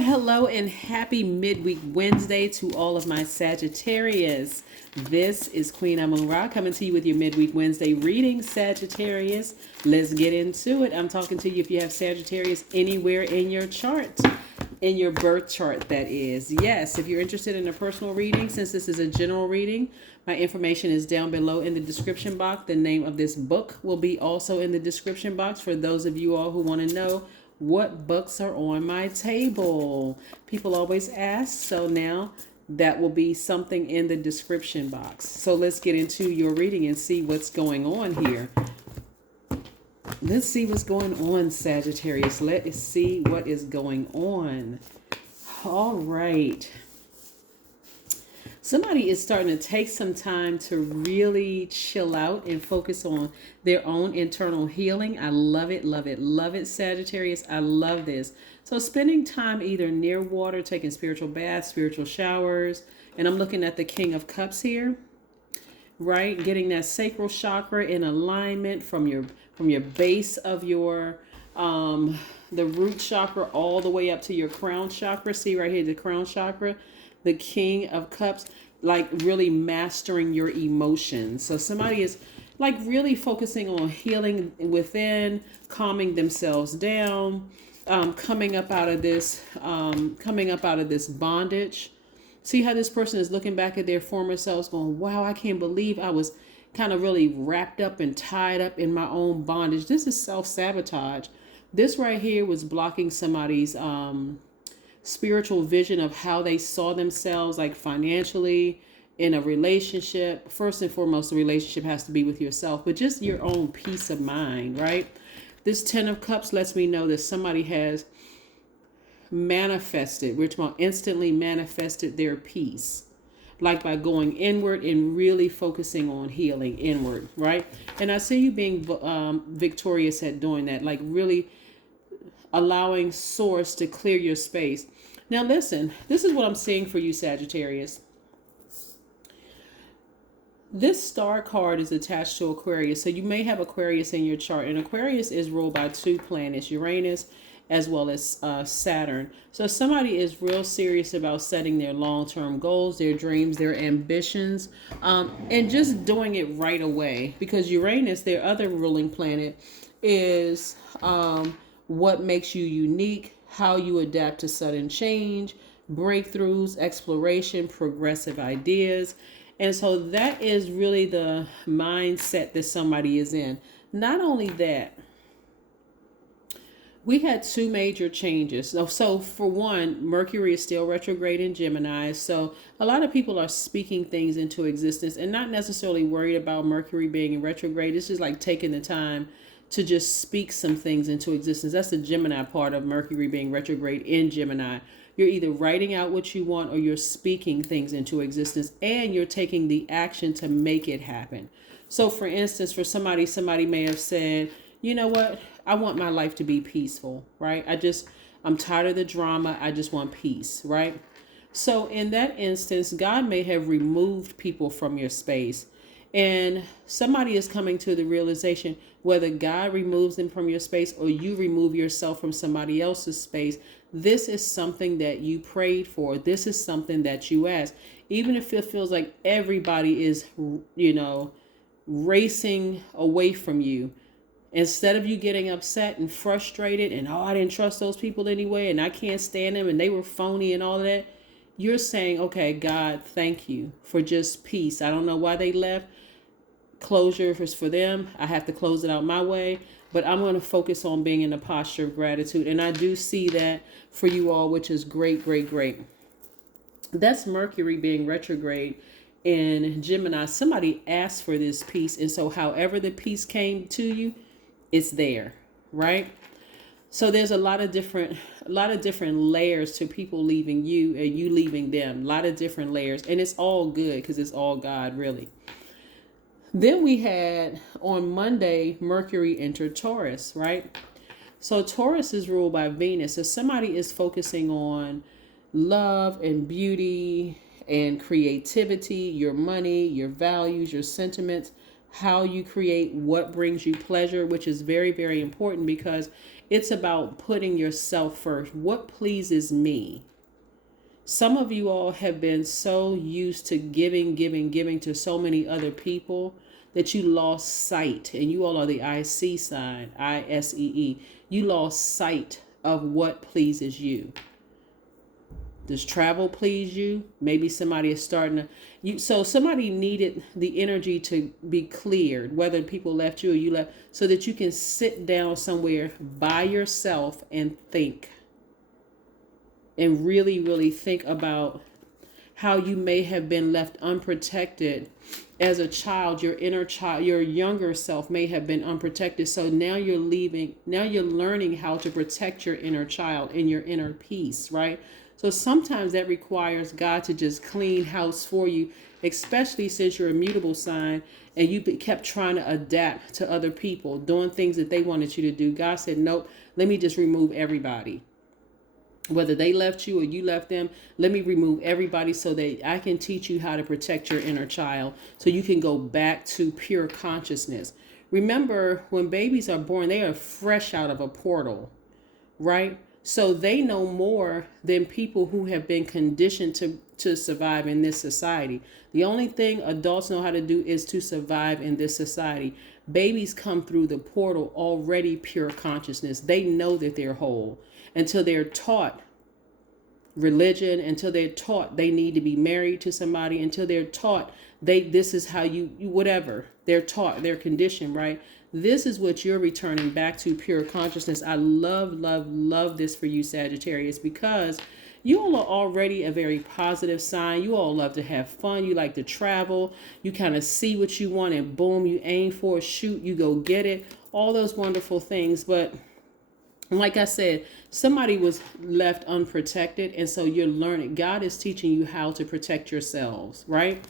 Hello, and happy midweek Wednesday to all of my Sagittarius. This is Queen Amun Ra coming to you with your midweek Wednesday reading, Sagittarius. Let's get into it. I'm talking to you if you have Sagittarius anywhere in your chart, in your birth chart, that is. Yes, if you're interested in a personal reading, since this is a general reading, my information is down below in the description box. The name of this book will be also in the description box for those of you all who want to know what books are on my table. People always ask, so now that will be something in the description box. So let's get into your reading and see what's going on here. Let's see what's going on, Sagittarius. Let's see what is going on. All right. Somebody is starting to take some time to really chill out and focus on their own internal healing. I love it, love it, love it, Sagittarius. I love this. So spending time either near water, taking spiritual baths, spiritual showers, and I'm looking at the King of Cups here, right? Getting that sacral chakra in alignment from your base of your the root chakra all the way up to your crown chakra. See right here, the crown chakra, the King of Cups, like really mastering your emotions. So somebody is like really focusing on healing within, calming themselves down, coming up out of this bondage. See how this person is looking back at their former selves going, wow, I can't believe I was kind of really wrapped up and tied up in my own bondage. This is self-sabotage. This right here was blocking somebody's spiritual vision of how they saw themselves, like financially, in a relationship. First and foremost, the relationship has to be with yourself, but just your own peace of mind, right? This Ten of Cups lets me know that somebody has manifested, we're talking about instantly manifested their peace, like by going inward and really focusing on healing inward, right? And I see you being victorious at doing that, like really allowing source to clear your space. Now listen, this is what I'm seeing for you, Sagittarius. This star card is attached to Aquarius. So you may have Aquarius in your chart, and Aquarius is ruled by two planets, Uranus as well as Saturn. So somebody is real serious about setting their long-term goals, their dreams, their ambitions, and just doing it right away. Because Uranus, their other ruling planet, is what makes you unique, how you adapt to sudden change, breakthroughs, exploration, progressive ideas. And so that is really the mindset that somebody is in. Not only that, we had two major changes. So for one, Mercury is still retrograde in Gemini. So a lot of people are speaking things into existence and not necessarily worried about Mercury being in retrograde. It's just like taking the time to just speak some things into existence. That's the Gemini part of Mercury being retrograde in Gemini. You're either writing out what you want or you're speaking things into existence, and you're taking the action to make it happen. So for instance, for somebody may have said, you know what? I want my life to be peaceful, right? I'm tired of the drama. I just want peace, right? So in that instance, God may have removed people from your space, and somebody is coming to the realization, whether God removes them from your space or you remove yourself from somebody else's space, this is something that you prayed for. This is something that you asked. Even if it feels like everybody is, racing away from you, instead of you getting upset and frustrated and, oh, I didn't trust those people anyway and I can't stand them and they were phony and all of that, you're saying, okay, God, thank you for just peace. I don't know why they left. Closure is for them. I have to close it out my way, but I'm going to focus on being in a posture of gratitude. And I do see that for you all, which is great, great, great. That's Mercury being retrograde in Gemini. Somebody asked for this peace. And so however the peace came to you, it's there, right? So there's a lot of different layers to people leaving you and you leaving them. A lot of different layers, and it's all good because it's all God, really. Then we had on Monday, Mercury entered Taurus, right? So Taurus is ruled by Venus. So somebody is focusing on love and beauty and creativity, your money, your values, your sentiments, how you create what brings you pleasure, which is very, very important because it's about putting yourself first. What pleases me? Some of you all have been so used to giving to so many other people that you lost sight, and you all are the IC sign, ISEE. You lost sight of what pleases you. Does travel please you? Maybe somebody is starting to so somebody needed the energy to be cleared, whether people left you or you left, so that you can sit down somewhere by yourself and think. And really, really think about how you may have been left unprotected as a child. Your inner child, your younger self may have been unprotected. So now you're learning how to protect your inner child and your inner peace, right? So sometimes that requires God to just clean house for you, especially since you're a mutable sign and you kept trying to adapt to other people, doing things that they wanted you to do. God said, nope, let me just remove everybody. Whether they left you or you left them, let me remove everybody so that I can teach you how to protect your inner child so you can go back to pure consciousness. Remember, when babies are born, they are fresh out of a portal, right? So they know more than people who have been conditioned to survive in this society. The only thing adults know how to do is to survive in this society. Babies come through the portal already pure consciousness. They know that they're whole until they're taught religion, until they're taught they need to be married to somebody, until they're taught this is how you whatever. They're taught, they're conditioned, right? This is what you're returning back to, pure consciousness. I love this for you, Sagittarius, because you all are already a very positive sign. You all love to have fun. You like to travel. You kind of see what you want and boom, you aim for it, shoot, you go get it. All those wonderful things. But like I said, somebody was left unprotected. And so you're learning. God is teaching you how to protect yourselves, right?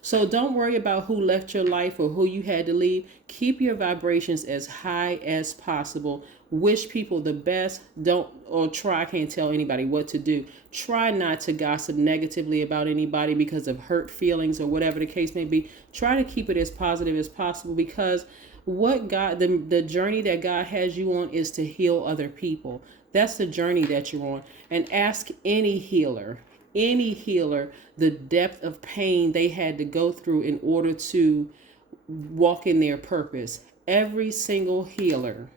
So don't worry about who left your life or who you had to leave. Keep your vibrations as high as possible. Wish people the best. I can't tell anybody what to do. Try not to gossip negatively about anybody because of hurt feelings or whatever the case may be. Try to keep it as positive as possible, because the journey that God has you on is to heal other people. That's the journey that you're on. And ask any healer, the depth of pain they had to go through in order to walk in their purpose. Every single healer.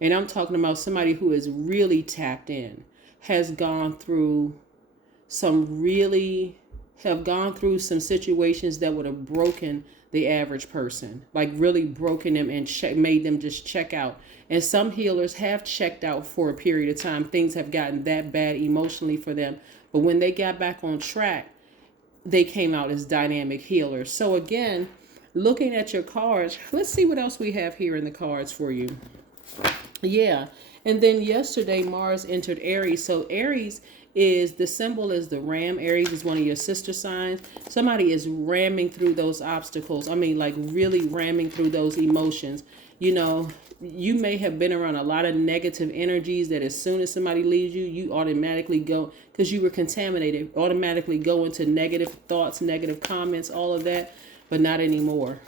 And I'm talking about somebody who is really tapped in, has gone through some situations that would have broken the average person, like really broken them and made them just check out. And some healers have checked out for a period of time. Things have gotten that bad emotionally for them. But when they got back on track, they came out as dynamic healers. So again, looking at your cards, let's see what else we have here in the cards for you. Yeah. And then yesterday, Mars entered Aries. So Aries the symbol is the ram. Aries is one of your sister signs. Somebody is ramming through those obstacles. I mean, like really ramming through those emotions. You know, you may have been around a lot of negative energies that as soon as somebody leaves you, you automatically go, because you were contaminated, automatically go into negative thoughts, negative comments, all of that. But not anymore.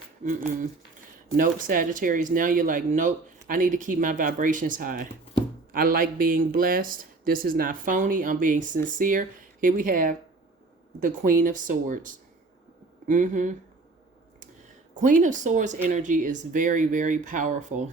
Nope, Sagittarius. Now you're like, nope, I need to keep my vibrations high. I like being blessed. This is not phony. I'm being sincere. Here we have the Queen of Swords. Queen of Swords energy is very, very powerful.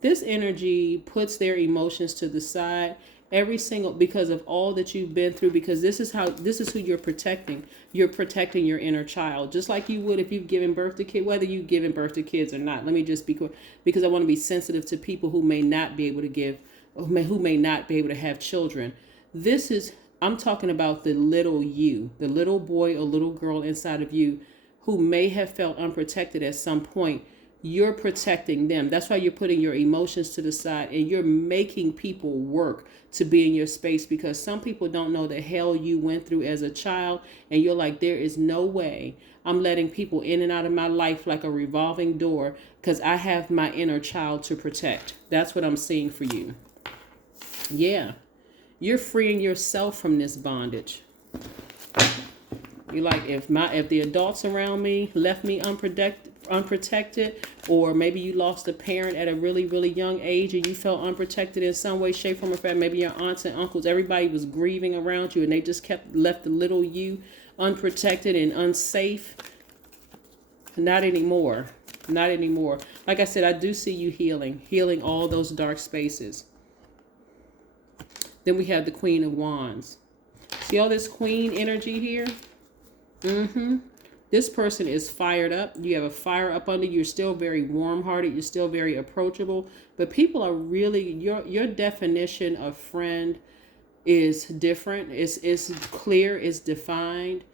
This energy puts their emotions to the side because of all that you've been through, because this is who you're protecting. You're protecting your inner child, just like you would if you've given birth to kids, whether you've given birth to kids or not. Let me just be clear, because I want to be sensitive to people who may not be able to who may not be able to have children. I'm talking about the little you, the little boy or little girl inside of you who may have felt unprotected at some point. You're protecting them. That's why you're putting your emotions to the side and you're making people work to be in your space, because some people don't know the hell you went through as a child, and you're like, there is no way I'm letting people in and out of my life like a revolving door, because I have my inner child to protect. That's what I'm seeing for you. Yeah, you're freeing yourself from this bondage. You like, if the adults around me left me unprotected, or maybe you lost a parent at a really, really young age and you felt unprotected in some way, shape, form, or fashion. Maybe your aunts and uncles, everybody was grieving around you and they just left the little you unprotected and unsafe. Not anymore. Not anymore. Like I said, I do see you healing all those dark spaces. Then we have the Queen of Wands. See all this queen energy here? This person is fired up. You have a fire up under you. You're still very warm-hearted. You're still very approachable. But people are really, your definition of friend is different. It's clear. It's defined.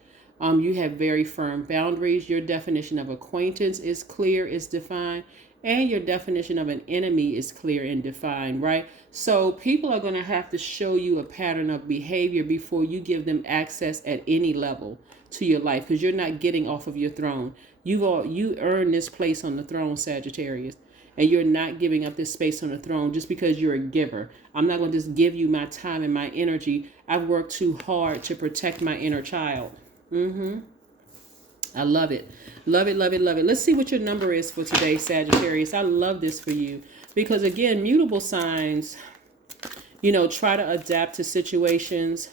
You have very firm boundaries. Your definition of acquaintance is clear. It's defined. And your definition of an enemy is clear and defined, right? So people are going to have to show you a pattern of behavior before you give them access at any level to your life, because you're not getting off of your throne. You earned this place on the throne, Sagittarius, and you're not giving up this space on the throne just because you're a giver. I'm not going to just give you my time and my energy. I've worked too hard to protect my inner child. I love it. Love it, love it, love it. Let's see what your number is for today, Sagittarius. I love this for you because, again, mutable signs, try to adapt to situations.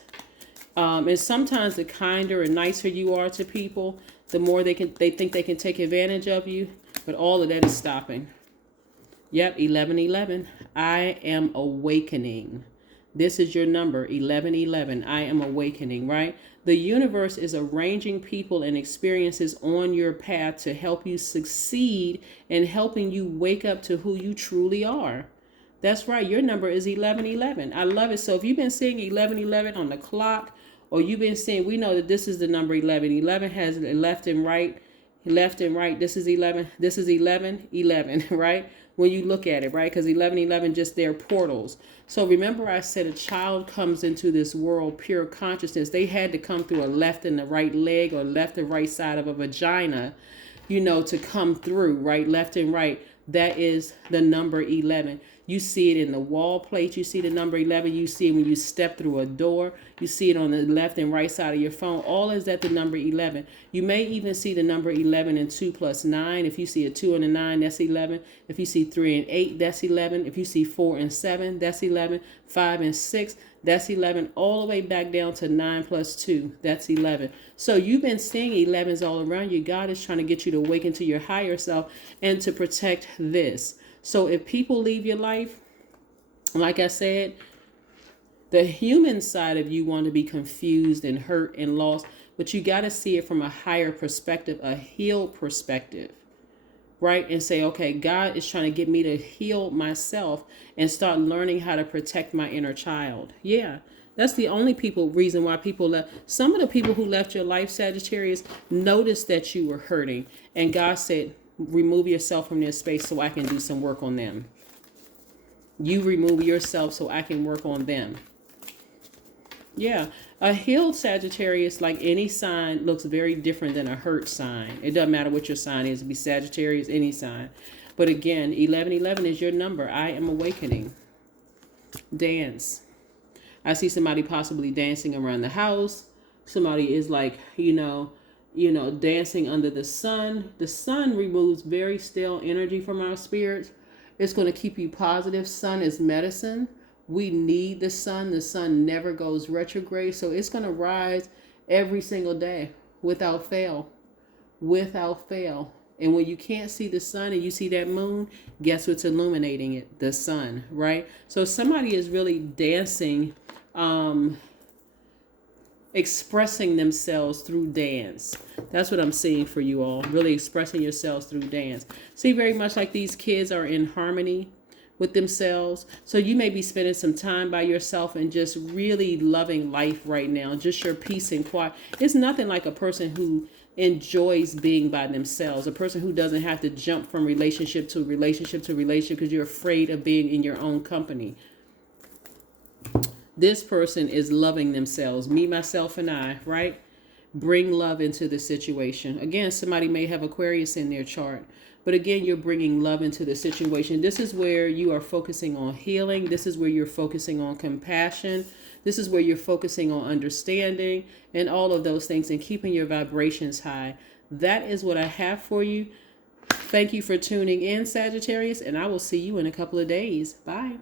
And sometimes the kinder and nicer you are to people, the more they think they can take advantage of you. But all of that is stopping. Yep, 1111. I am awakening. This is your number, 1111. I am awakening, right? The universe is arranging people and experiences on your path to help you succeed and helping you wake up to who you truly are. That's right. Your number is 1111. I love it. So if you've been seeing 1111 on the clock, or you've been seeing, we know that this is the number 11. 11 has left and right. This is 11. This is 11, right? When you look at it, right? Because 11, just their portals. So remember I said a child comes into this world pure consciousness. They had to come through a left and the right leg or left and right side of a vagina, to come through, right? Left and right. That is the number 11. You see it in the wall plate. You see the number 11. You see it when you step through a door. You see it on the left and right side of your phone. All is at the number 11. You may even see the number 11 and 2 plus 9. If you see a 2 and a 9, that's 11. If you see 3 and 8, that's 11. If you see 4 and 7, that's 11. 5 and 6, that's 11. All the way back down to 9 plus 2, that's 11. So you've been seeing 11s all around you. God is trying to get you to awaken to your higher self and to protect this. So if people leave your life, like I said, the human side of you want to be confused and hurt and lost, but you got to see it from a higher perspective, a healed perspective, right? And say, okay, God is trying to get me to heal myself and start learning how to protect my inner child. Yeah, that's the only reason why people left. Some of the people who left your life, Sagittarius, noticed that you were hurting. And God said, remove yourself from their space so I can do some work on them. You remove yourself so I can work on them. Yeah, a healed Sagittarius, like any sign, looks very different than a hurt sign. It doesn't matter what your sign is. It be Sagittarius, any sign. But again, 1111 is your number. I am awakening. Dance. I see somebody possibly dancing around the house. Somebody is like, dancing under the sun. The sun removes very stale energy from our spirits. It's going to keep you positive. Sun is medicine. We need the sun. The sun never goes retrograde. So it's going to rise every single day without fail. Without fail. And when you can't see the sun and you see that moon, guess what's illuminating it? The sun, right? So somebody is really dancing, expressing themselves through dance. That's what I'm seeing for you all. Really expressing yourselves through dance. See, very much like these kids are in harmony with themselves. So you may be spending some time by yourself and just really loving life right now. Just your peace and quiet. It's nothing like a person who enjoys being by themselves. A person who doesn't have to jump from relationship to relationship to relationship because you're afraid of being in your own company. This person is loving themselves. Me, myself, and I, right? Bring love into the situation. Again, somebody may have Aquarius in their chart. But again, you're bringing love into the situation. This is where you are focusing on healing. This is where you're focusing on compassion. This is where you're focusing on understanding and all of those things and keeping your vibrations high. That is what I have for you. Thank you for tuning in, Sagittarius, and I will see you in a couple of days. Bye.